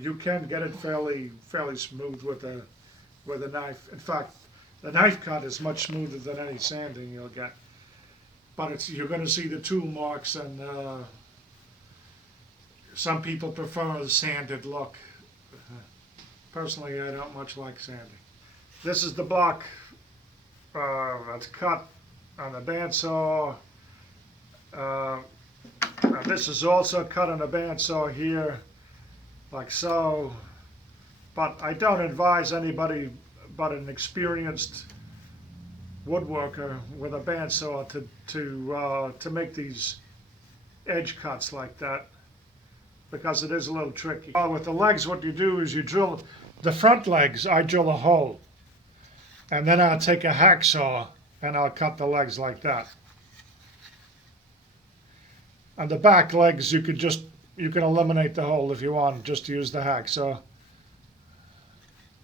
you can get it fairly smooth with a knife. In fact, the knife cut is much smoother than any sanding you'll get. But you're going to see the tool marks, and some people prefer the sanded look. Personally, I don't much like sanding. This is the block that's cut on the bandsaw. This is also cut on a bandsaw here, like so. But I don't advise anybody but an experienced woodworker with a bandsaw to make these edge cuts like that, because it is a little tricky. With the legs, what you do is you drill the front legs. I drill a hole, and then I'll take a hacksaw and I'll cut the legs like that. And the back legs, you can eliminate the hole if you want, just to use the hacksaw.